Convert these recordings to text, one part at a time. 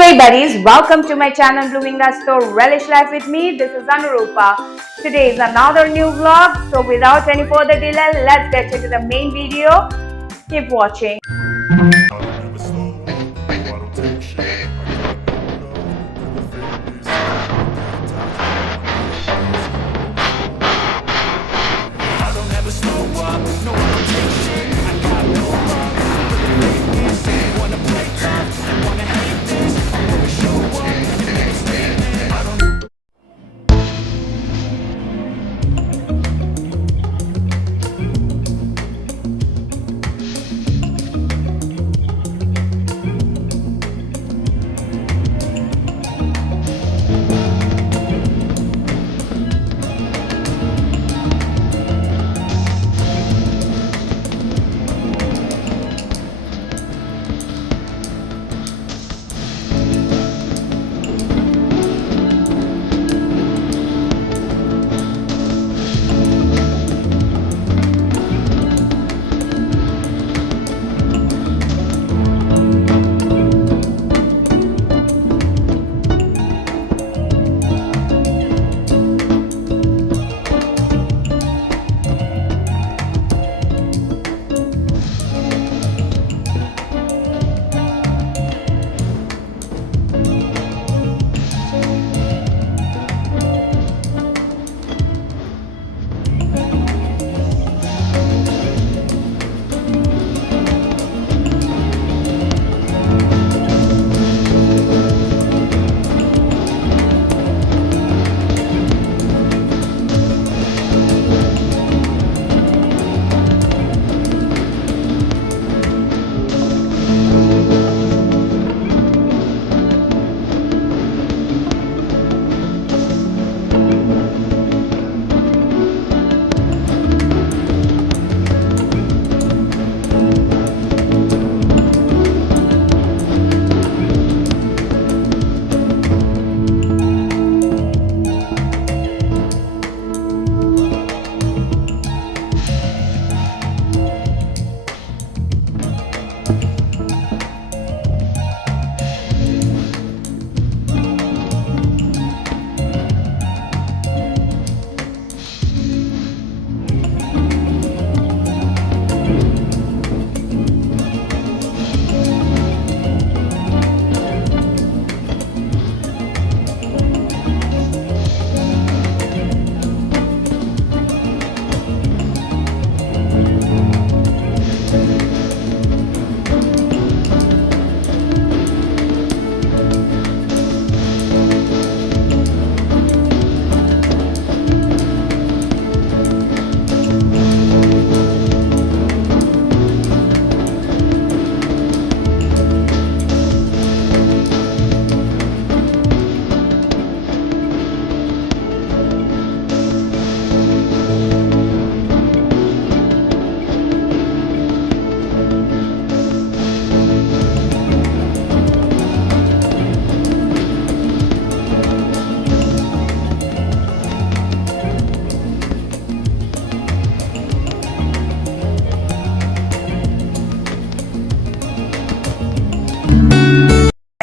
Hey buddies, welcome to my channel Blooming the Store Relish Life with me. This is Anurupa. Today is another new vlog. So without any further delay, let's get into the main video. Keep watching.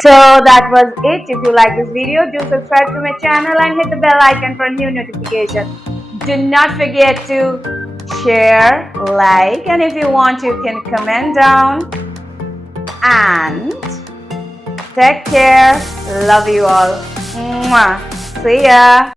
So that was it. If you like this video, do subscribe to my channel and hit the bell icon for new notifications. Do not forget to share, like, and if you want, you can comment down. And take care. Love you all. Mwah. See ya.